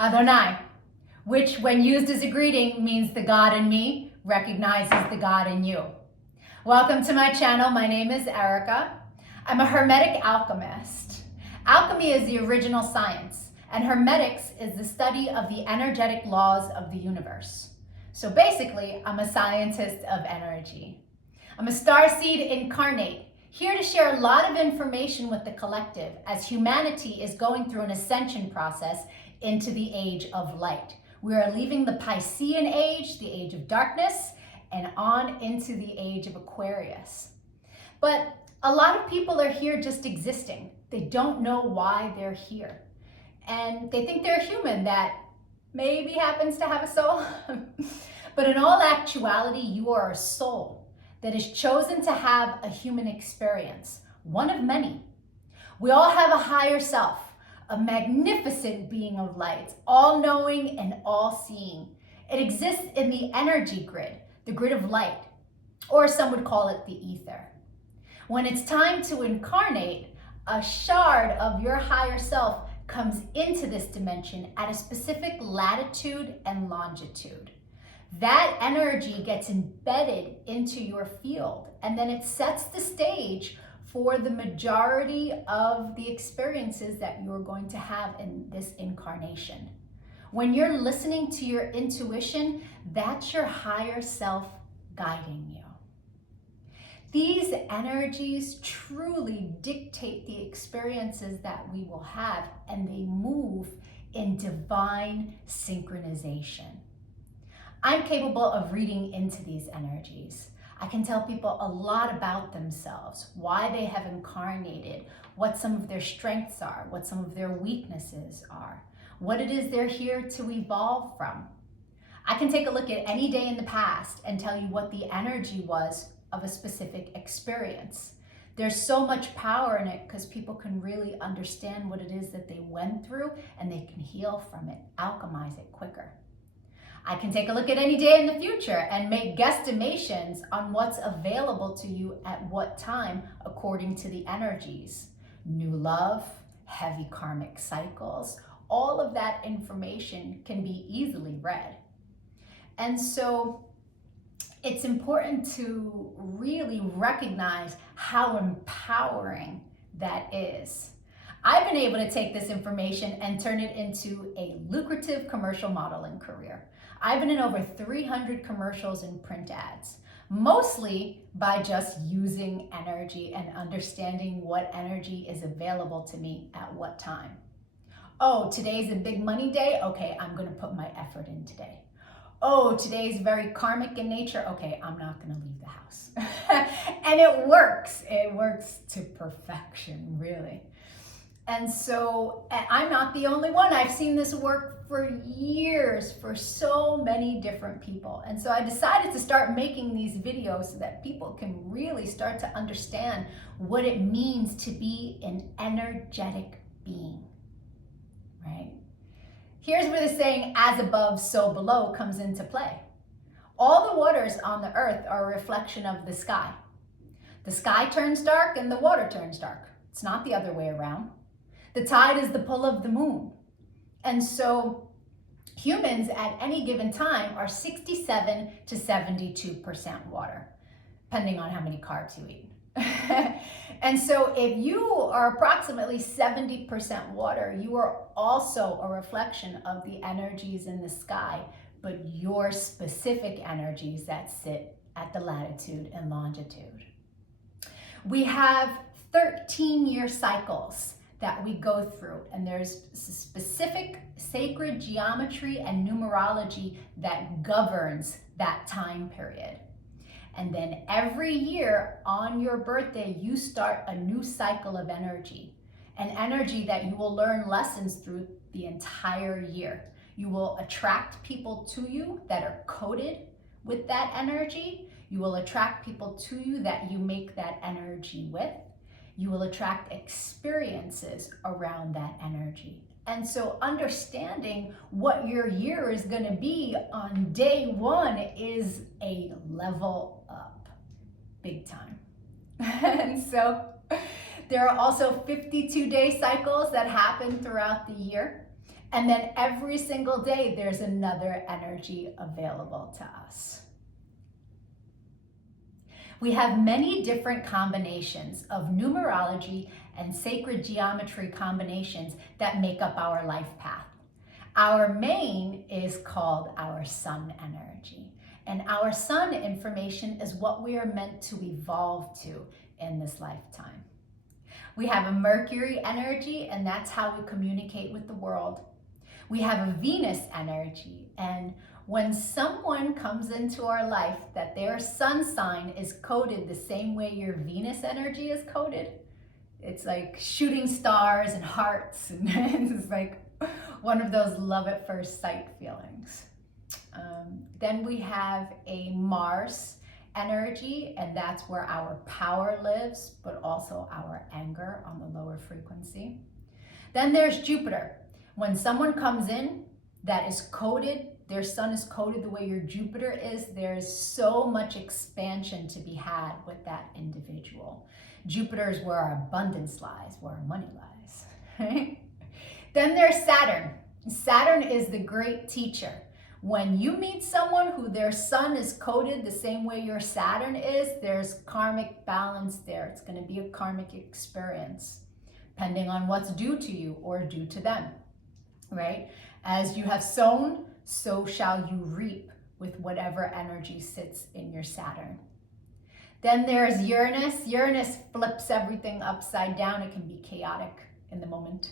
Adonai, which when used as a greeting means the God in me recognizes the God in you. Welcome to my channel. My name is Erica. I'm a Hermetic alchemist. Alchemy is the original science, and Hermetics is the study of the energetic laws of the universe. So basically, I'm a scientist of energy. I'm a starseed incarnate, here to share a lot of information with the collective as humanity is going through an ascension process into the age of light. We are leaving the Piscean age, the age of darkness, and on into the age of Aquarius. But a lot of people are here just existing. They don't know why they're here. And they think they're a human that maybe happens to have a soul. But in all actuality, you are a soul that is chosen to have a human experience, one of many. We all have a higher self, a magnificent being of light, all-knowing and all-seeing. It exists in the energy grid, the grid of light, or some would call it the ether. When it's time to incarnate, a shard of your higher self comes into this dimension at a specific latitude and longitude. That energy gets embedded into your field, and then it sets the stage for the majority of the experiences that you're going to have in this incarnation. When you're listening to your intuition, that's your higher self guiding you. These energies truly dictate the experiences that we will have, and they move in divine synchronization. I'm capable of reading into these energies. I can tell people a lot about themselves, why they have incarnated, what some of their strengths are, what some of their weaknesses are, what it is they're here to evolve from. I can take a look at any day in the past and tell you what the energy was of a specific experience. There's so much power in it because people can really understand what it is that they went through, and they can heal from it, alchemize it quicker. I can take a look at any day in the future and make guesstimations on what's available to you at what time according to the energies. New love, heavy karmic cycles, all of that information can be easily read. And so it's important to really recognize how empowering that is. I've been able to take this information and turn it into a lucrative commercial modeling career. I've been in over 300 commercials and print ads, mostly by just using energy and understanding what energy is available to me at what time. Oh, today's a big money day? Okay, I'm gonna put my effort in today. Oh, today's very karmic in nature? Okay, I'm not gonna leave the house. And it works to perfection, really. And so I'm not the only one. I've seen this work for years for so many different people. And so I decided to start making these videos so that people can really start to understand what it means to be an energetic being, right? Here's where the saying, as above, so below, comes into play. All the waters on the earth are a reflection of the sky. The sky turns dark and the water turns dark. It's not the other way around. The tide is the pull of the moon. And so humans at any given time are 67 to 72% water, depending on how many carbs you eat. And so if you are approximately 70% water, you are also a reflection of the energies in the sky, but your specific energies that sit at the latitude and longitude. We have 13-year cycles that we go through, and there's specific sacred geometry and numerology that governs that time period. And then every year on your birthday, you start a new cycle of energy, an energy that you will learn lessons through the entire year. You will attract people to you that are coded with that energy. You will attract people to you that you make that energy with. You will attract experiences around that energy. And so understanding what your year is going to be on day one is a level up, big time. And so there are also 52-day cycles that happen throughout the year. And then every single day, there's another energy available to us. We have many different combinations of numerology and sacred geometry combinations that make up our life path. Our main is called our sun energy. And our sun information is what we are meant to evolve to in this lifetime. We have a Mercury energy, and that's how we communicate with the world. We have a Venus energy, and when someone comes into our life that their sun sign is coded the same way your Venus energy is coded, it's like shooting stars and hearts, and it's like one of those love at first sight feelings. Then we have a Mars energy, and that's where our power lives, but also our anger on the lower frequency. Then there's Jupiter. When someone comes in that is coded, their sun is coded the way your Jupiter is, there's so much expansion to be had with that individual. Jupiter is where our abundance lies, where our money lies. Right? Then there's Saturn. Saturn is the great teacher. When you meet someone who their sun is coded the same way your Saturn is, there's karmic balance there. It's going to be a karmic experience, depending on what's due to you or due to them, right? As you have sown, so shall you reap with whatever energy sits in your Saturn. Then there's Uranus. Uranus flips everything upside down. It can be chaotic in the moment.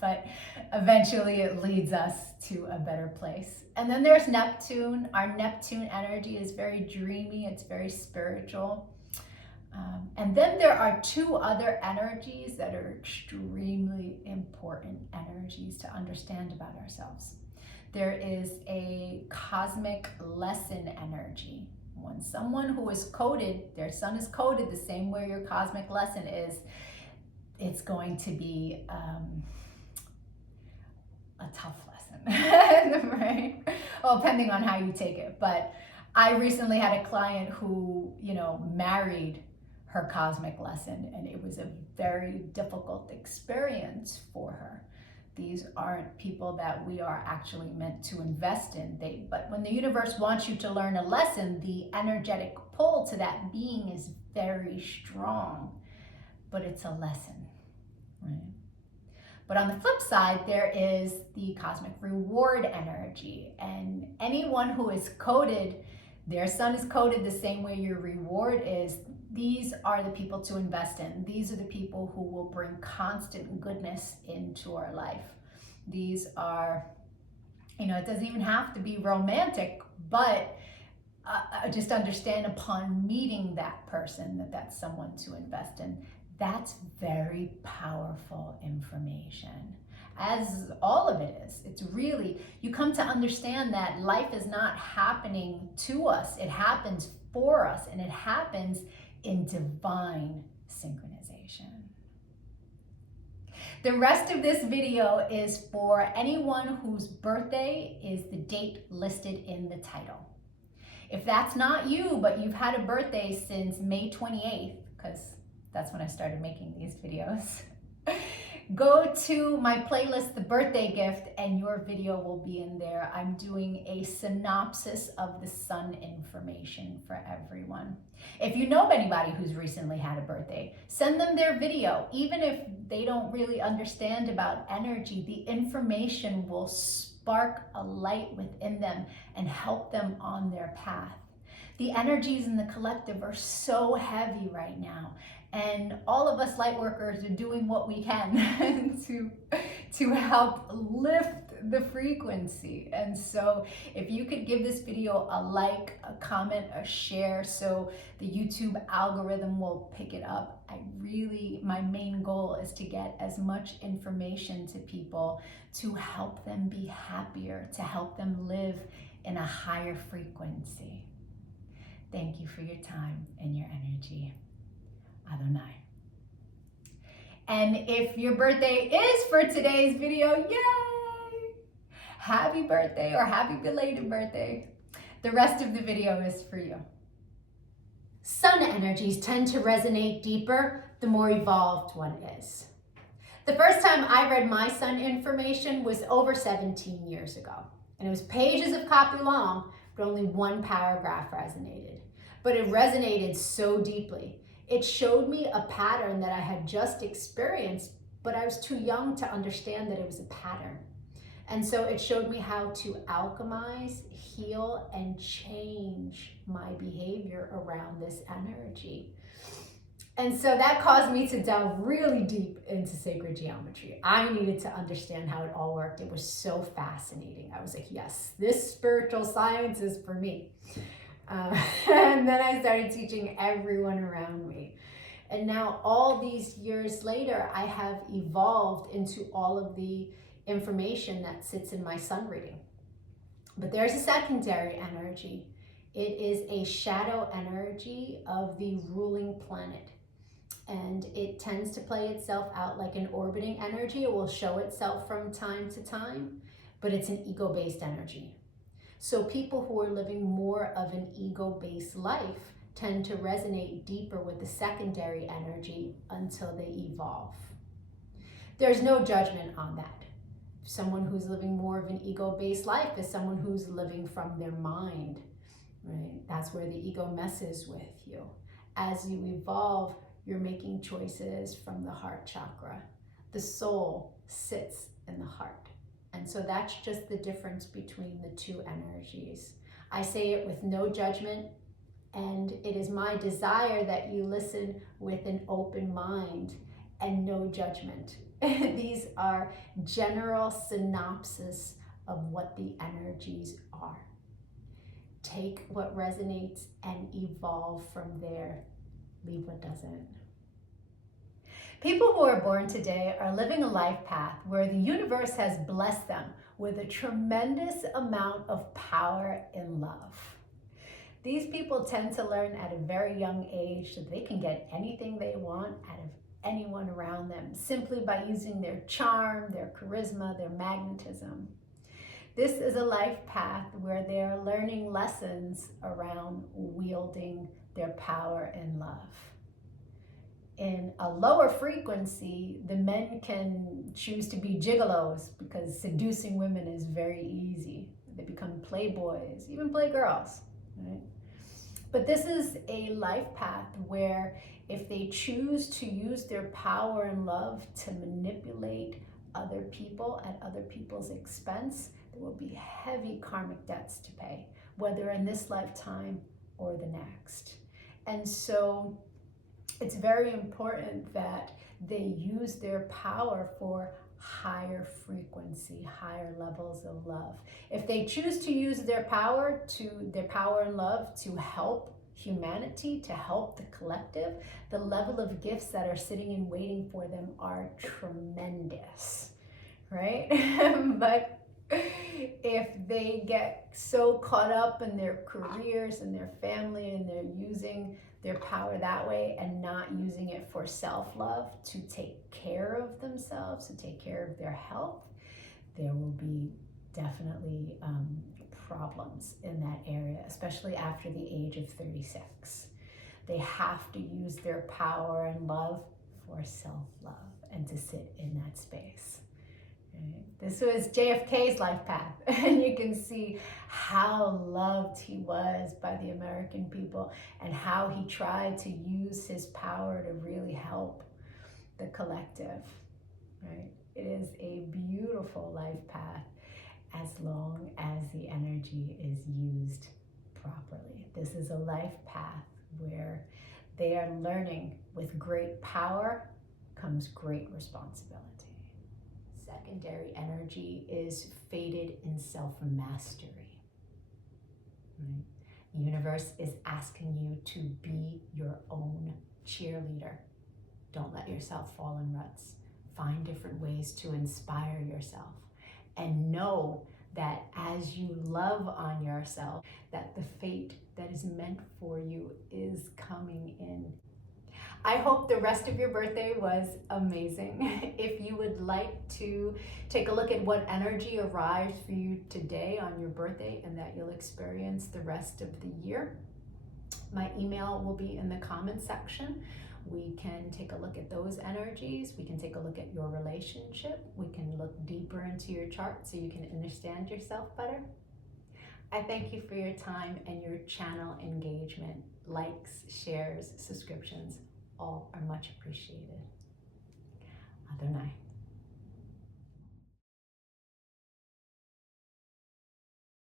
But eventually it leads us to a better place. And then there's Neptune. Our Neptune energy is very dreamy, it's very spiritual. And then there are two other energies that are extremely important energies to understand about ourselves. There is a cosmic lesson energy. When someone who is coded, their sun is coded the same way your cosmic lesson is, it's going to be a tough lesson, right? Well, depending on how you take it. But I recently had a client who, married her cosmic lesson, and it was a very difficult experience for her. These aren't people that we are actually meant to invest in. But when the universe wants you to learn a lesson, the energetic pull to that being is very strong, but it's a lesson. Right. But on the flip side, there is the cosmic reward energy, and anyone who is coded, their sun is coded the same way your reward is. These are the people to invest in. These are the people who will bring constant goodness into our life. These are, it doesn't even have to be romantic, but just understand upon meeting that person that that's someone to invest in. That's very powerful information, as all of it is. It's really, you come to understand that life is not happening to us. It happens for us, and it happens in divine synchronization. The rest of this video is for anyone whose birthday is the date listed in the title. If that's not you, but you've had a birthday since May 28th, because that's when I started making these videos, go to my playlist, The Birthday Gift, and your video will be in there. I'm doing a synopsis of the sun information for everyone. If you know anybody who's recently had a birthday, send them their video. Even if they don't really understand about energy, the information will spark a light within them and help them on their path. The energies in the collective are so heavy right now, and all of us light workers are doing what we can to help lift the frequency. And so if you could give this video a like, a comment, a share, so the YouTube algorithm will pick it up. My main goal is to get as much information to people to help them be happier, to help them live in a higher frequency. Thank you for your time and your energy. Adonai. And if your birthday is for today's video, yay! Happy birthday or happy belated birthday. The rest of the video is for you. Sun energies tend to resonate deeper the more evolved one is. The first time I read my sun information was over 17 years ago. And it was pages of copy long, but only one paragraph resonated. But it resonated so deeply. It showed me a pattern that I had just experienced, but I was too young to understand that it was a pattern. And so it showed me how to alchemize, heal, and change my behavior around this energy. And so that caused me to delve really deep into sacred geometry. I needed to understand how it all worked. It was so fascinating. I was like, yes, this spiritual science is for me. And then I started teaching everyone around me. And now all these years later, I have evolved into all of the information that sits in my sun reading. But there's a secondary energy. It is a shadow energy of the ruling planet. And it tends to play itself out like an orbiting energy. It will show itself from time to time, but it's an ego-based energy. So people who are living more of an ego-based life tend to resonate deeper with the secondary energy until they evolve. There's no judgment on that. Someone who's living more of an ego-based life is someone who's living from their mind, right? That's where the ego messes with you. As you evolve, you're making choices from the heart chakra. The soul sits in the heart. And so that's just the difference between the two energies. I say it with no judgment, and it is my desire that you listen with an open mind and no judgment. These are general synopsis of what the energies are. Take what resonates and evolve from there. Leave what doesn't. People who are born today are living a life path where the universe has blessed them with a tremendous amount of power and love. These people tend to learn at a very young age that they can get anything they want out of anyone around them simply by using their charm, their charisma, their magnetism. This is a life path where they are learning lessons around wielding their power and love. In a lower frequency, the men can choose to be gigolos because seducing women is very easy. They become playboys, even playgirls, right? But this is a life path where if they choose to use their power and love to manipulate other people at other people's expense, there will be heavy karmic debts to pay, whether in this lifetime or the next. And so it's very important that they use their power for higher frequency, higher levels of love. If they choose to use their power and love to help humanity, to help the collective, the level of gifts that are sitting and waiting for them are tremendous, right? But if they get so caught up in their careers and their family and they're using their power that way and not using it for self-love to take care of themselves, to take care of their health, there will be definitely problems in that area, especially after the age of 36. They have to use their power and love for self-love and to sit in that space. This was JFK's life path, and you can see how loved he was by the American people and how he tried to use his power to really help the collective, right? It is a beautiful life path as long as the energy is used properly. This is a life path where they are learning with great power comes great responsibility. Secondary energy is fated in self-mastery. Right? The universe is asking you to be your own cheerleader. Don't let yourself fall in ruts. Find different ways to inspire yourself. And know that as you love on yourself, that the fate that is meant for you is coming in. I hope the rest of your birthday was amazing. If you would like to take a look at what energy arrives for you today on your birthday and that you'll experience the rest of the year, my email will be in the comments section, We can take a look at those energies. We can take a look at your relationship. We can look deeper into your chart so you can understand yourself better. I thank you for your time and your channel engagement. Likes, shares, subscriptions, all are much appreciated. Adonai.